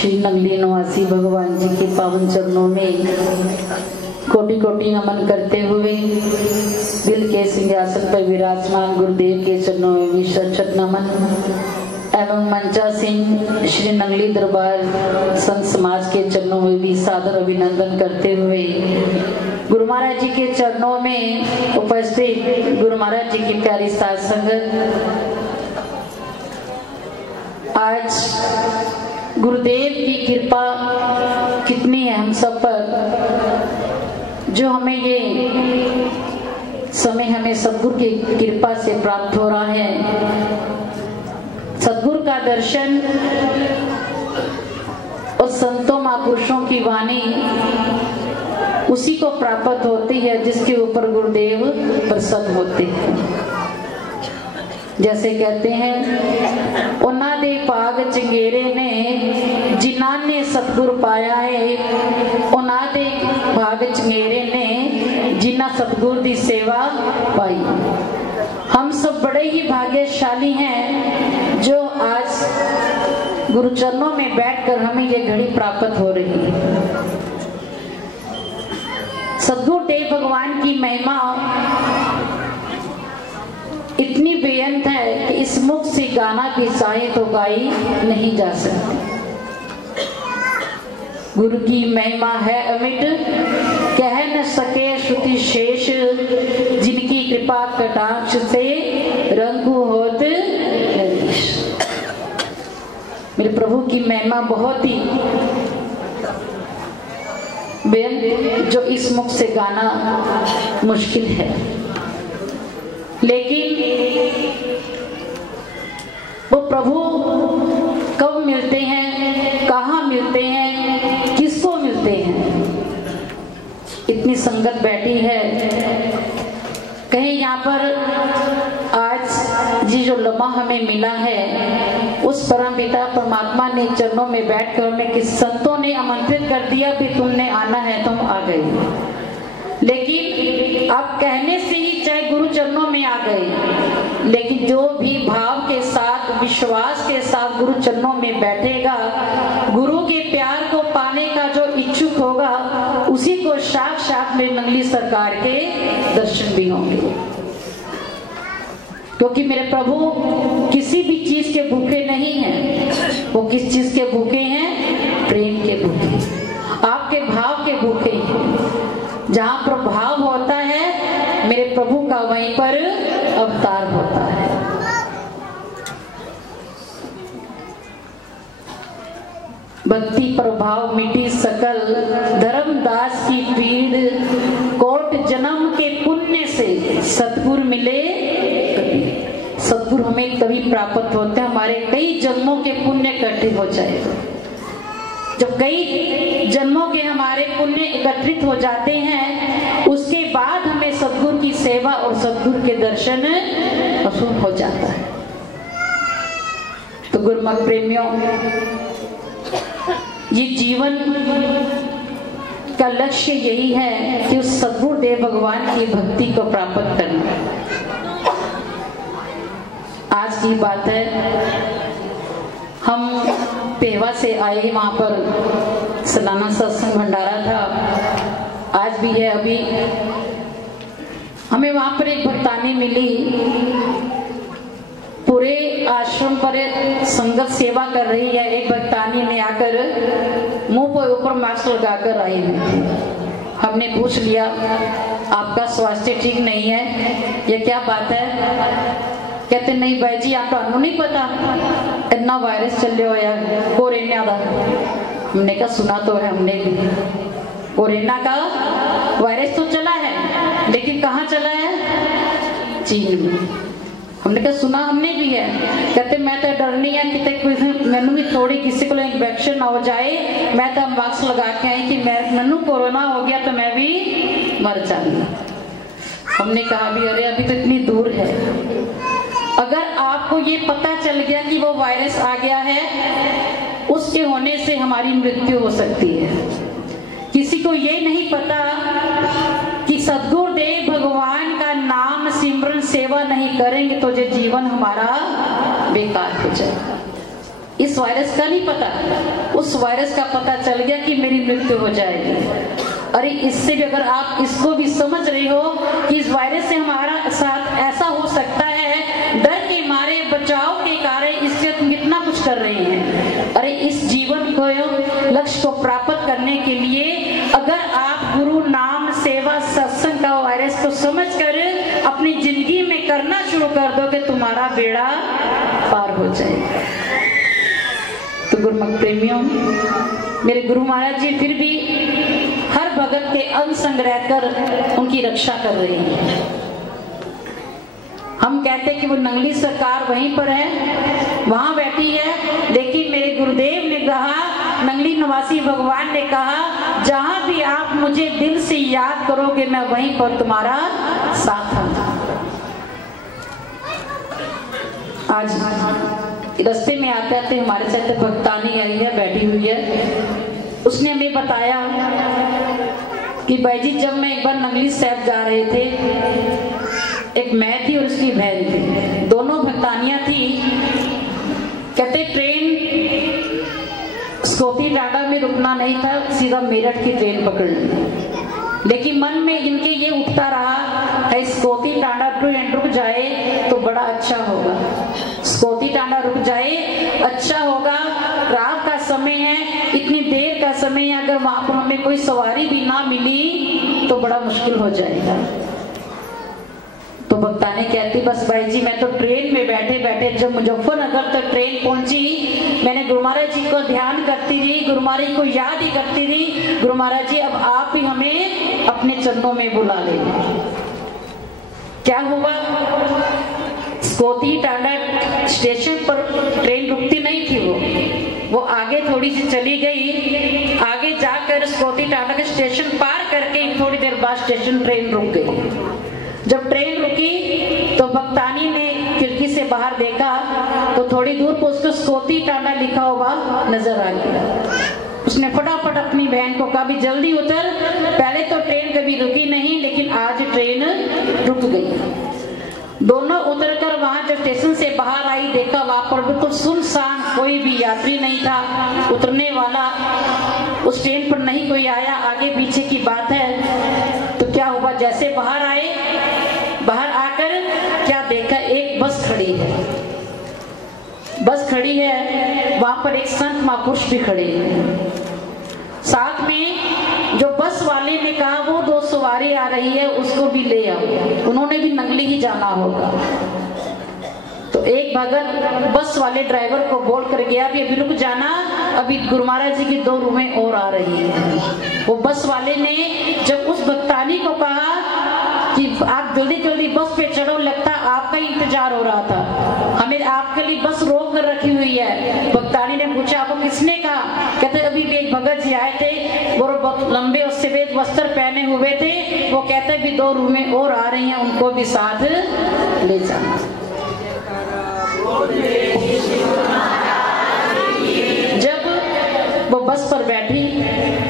श्री नंगली निवासी भगवान जी के पावन चरणों में कोटि कोटि नमन करते हुए दिल के सिंहासन पर विराजमान गुरुदेव के चरणों में भी शत नमन एवं मंचासीन श्री नंगली दरबार संत समाज के चरणों में भी सादर अभिनंदन करते हुए गुरु महाराज जी के चरणों में उपस्थित गुरु महाराज जी की प्यारी साध संगत, आज गुरुदेव की कृपा कितनी है हम सब पर, जो हमें ये समय हमें सद्गुरु की कृपा से प्राप्त हो रहा है। सद्गुरु का दर्शन और संतों महापुरुषों की वाणी उसी को प्राप्त होती है जिसके ऊपर गुरुदेव प्रसन्न होते हैं। जैसे कहते हैं उन्ना दे भाग चंगेरे ने जिन्ना ने सतगुरु पाया है, उन्ना दे भाग चंगेरे ने जिन्ना सतगुरु की सेवा पाई। हम सब बड़े ही भाग्यशाली हैं जो आज गुरु चरणों में बैठकर हमें ये घड़ी प्राप्त हो रही है। सद्गुरु देव भगवान की महिमा इतनी बेअंत है कि इस मुख से गाना भी चाहे तो गाई नहीं जा सकती। गुरु की महिमा है अमिट, कह न सके श्रुति शेष, जिनकी कृपा कटाक्ष से रंगू होत नरेश। मेरे प्रभु की महिमा बहुत ही बेअंत, जो इस मुख से गाना मुश्किल है। लेकिन वो प्रभु कब मिलते हैं, कहाँ मिलते हैं, किसको मिलते हैं। इतनी संगत बैठी है, कहीं यहाँ पर आज ये जो लम्हा हमें मिला है उस परम पिता परमात्मा ने चरणों में बैठकर हमें किस संतों ने आमंत्रित कर दिया भी तुमने आना है, तुम आ गए। लेकिन आप कहने से ही चाहे गुरु चरणों में आ गए, लेकिन जो भी भाव के साथ विश्वास के साथ गुरु चरणों में बैठेगा, गुरु के प्यार को पाने का जो इच्छुक होगा उसी को साक्षात मेरे नंगली सरकार के दर्शन भी होंगे। क्योंकि मेरे प्रभु किसी भी चीज के भूखे नहीं हैं। वो किस चीज के भूखे हैं? प्रेम के भूखे, आपके भाव के भूखे हैं। जहां प्रभाव होता है मेरे प्रभु का, वहीं पर अवतार होता है। भक्ति प्रभाव मिटी सकल, धर्मदास की पीड़, कोट जन्म के पुण्य से सतगुरु मिले। सतगुरु हमें तभी प्राप्त होते हैं हमारे कई जन्मों के पुण्य इकट्ठे हो जाए। जब कई जन्मों के हमारे पुण्य एकत्रित हो जाते हैं उसके बाद हमें सतगुरु की सेवा और सतगुरु के दर्शन असूल हो जाता है। तो गुरुमत प्रेमियों, ये जीवन का लक्ष्य यही है कि उस सद्गुरु देव भगवान की भक्ति को प्राप्त करना। आज की बात है, हम पेवा से आए, वहां पर सालाना सत्संग भंडारा था, आज भी है। अभी हमें वहां पर एक भक्तानी मिली, पूरे आश्रम पर संगत सेवा कर रही है। एक भक्तानी ने आकर मुंह पर ऊपर मास्क लगाकर आई हुई। हमने पूछ लिया आपका स्वास्थ्य ठीक नहीं है, ये क्या बात है? कहते नहीं भाई जी, आप तो नहीं पता इतना वायरस चल रहा है कोरोना का। हमने कहा सुना तो है हमने भी, कोरोना का वायरस तो चला है, लेकिन कहाँ चला है? चीन में। हमने कहा सुना हमने भी है। कहते मैं तो डरनी है कि मैनू भी थोड़ी किसी को इन्फेक्शन ना हो जाए, मैं तो मास्क लगा के आई कि मैनू कोरोना हो गया तो मैं भी मर जाऊंगी। हमने कहा भी अरे अभी तो इतनी दूर है। अगर आपको ये पता चल गया कि वो वायरस आ गया है, उसके होने से हमारी मृत्यु हो सकती है। किसी को ये नहीं पता कि सद्गुरु देव भगवान का नाम सिमरन सेवा नहीं करेंगे तो ये जीवन हमारा बेकार हो जाएगा। इस वायरस का नहीं पता, उस वायरस का पता चल गया कि मेरी मृत्यु हो जाएगी। अरे इससे भी अगर आप इसको भी समझ रही हो कि इस वायरस से हमारा साथ ऐसा हो सकता है, डर के मारे बचाव के कारण इससे तुम कितना कुछ कर रहे हैं। अरे इस जीवन को लक्ष्य को प्राप्त करने के लिए अगर आप गुरु नाम सेवा सत्संग का वायरस को समझकर अपनी जिंदगी में करना शुरू कर दोगे, तुम्हारा बेड़ा पार हो जाएगा। तो गुरुमुख प्रेमियों, मेरे गुरु महाराज जी फिर भी हर भगत के अंग संग रहकर उनकी रक्षा कर रहे हैं। हम कहते हैं कि वो नंगली सरकार वहीं पर है, वहां बैठी है, लेकिन मेरे गुरुदेव ने कहा, नंगली निवासी भगवान ने कहा, जहां भी आप मुझे दिल से याद करोगे मैं वहीं पर तुम्हारा साथ हूं। आज रास्ते में आते आते हमारे साथ भक्तानी आई है, बैठी हुई है। उसने हमें बताया कि भाई जी जब मैं एक बार नंगली साहब जा रहे थे, एक मैं थी और उसकी बहन थी, दोनों भक्तानियां थी। कहते ट्रेन स्कोती टाटा में रुकना नहीं था, सीधा मेरठ की ट्रेन पकड़नी। लेकिन मन में इनके ये उठता रहा है स्कोती टाटा ट्रेन रुक जाए तो बड़ा अच्छा होगा, स्कोती टाटा रुक जाए अच्छा होगा, रात का समय है, इतनी देर का समय है, अगर वहां पर हमें कोई सवारी भी ना मिली तो बड़ा मुश्किल हो जाएगा। तो भक्तानी कहती बस भाई जी मैं तो ट्रेन में बैठे बैठे जब मुजफ्फरनगर तक ट्रेन पहुंची, मैंने गुरु महाराज जी को ध्यान करती रही, गुरु महाराज जी को याद ही करती रही, गुरु महाराज जी अब आप ही हमें अपने चरणों में बुला ले। क्या हुआ, स्कोती टाटा स्टेशन पर ट्रेन रुकती नहीं थी, वो आगे थोड़ी सी चली गई, आगे जाकर स्कोती टाटा के स्टेशन पार करके थोड़ी देर बाद स्टेशन ट्रेन रुक गई। जब ट्रेन रुकी तो भक्तानी ने खिड़की से बाहर देखा तो थोड़ी दूर पर उसको स्कोती टाटा लिखा हुआ नजर आ गया। उसने फटाफट अपनी बहन को कहा भी जल्दी उतर, पहले तो ट्रेन कभी रुकी नहीं लेकिन आज ट्रेन रुक गई। दोनों उतरकर वहां जब स्टेशन से बाहर आई, देखा वहां पर बिल्कुल सुनसान, कोई भी यात्री नहीं था, उतरने वाला उस ट्रेन पर नहीं कोई आया, आगे पीछे की बात है। तो क्या हुआ, जैसे बाहर आए, बाहर आकर क्या देखा, एक बस खड़ी है, बस खड़ी है, वहां पर एक संत महापुरुष भी खड़े हैं, साथ में जो बस वाले ने कहा वो 2 सवारी आ रही है उसको भी ले आओ, उन्होंने भी नंगली ही जाना होगा। तो एक भगत बस वाले ड्राइवर को बोल कर गया अभी रुक जाना, अभी गुरु महाराज जी की 2 रूमें और आ रही है। वो बस वाले ने जब उस भक्तानी को कहा कि आप जल्दी जल्दी बस पे चढ़ो, लगता आपका इंतजार हो रहा था, हमें आपके लिए बस रोक कर रखी हुई है। भक्तानी ने पूछा आपको किसने कहा, कहते अभी भी एक भगत जी आए थे, वो बहुत लंबे और सफेद वस्त्र पहने हुए थे, वो कहते भी 2 रूमें और आ रही हैं, उनको भी साथ ले जाना। जब वो बस पर बैठी,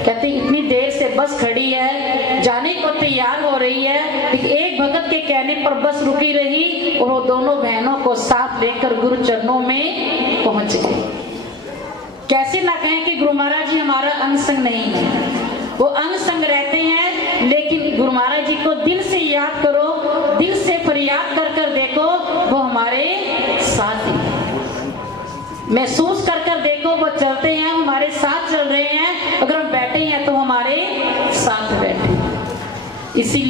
कहते इतनी देर से बस खड़ी है, जाने को तैयार हो रही है, लेकिन एक भगत के कहने पर बस रुकी रही और वो दोनों बहनों को साथ लेकर गुरु चरणों में पहुंच गए। कैसे ना कहें कि गुरु महाराज जी हमारा अंग संग नहीं है, वो अंग संग रहते हैं, लेकिन गुरु महाराज जी को दिल से याद करो, दिल से फरियाद कर कर देखो, वो हमारे साथ ही महसूस कर कर देखो, वो चलते हैं, हमारे साथ चल रहे हैं, अगर हम बैठे हैं तो हमारे साथ बैठे। इसीलिए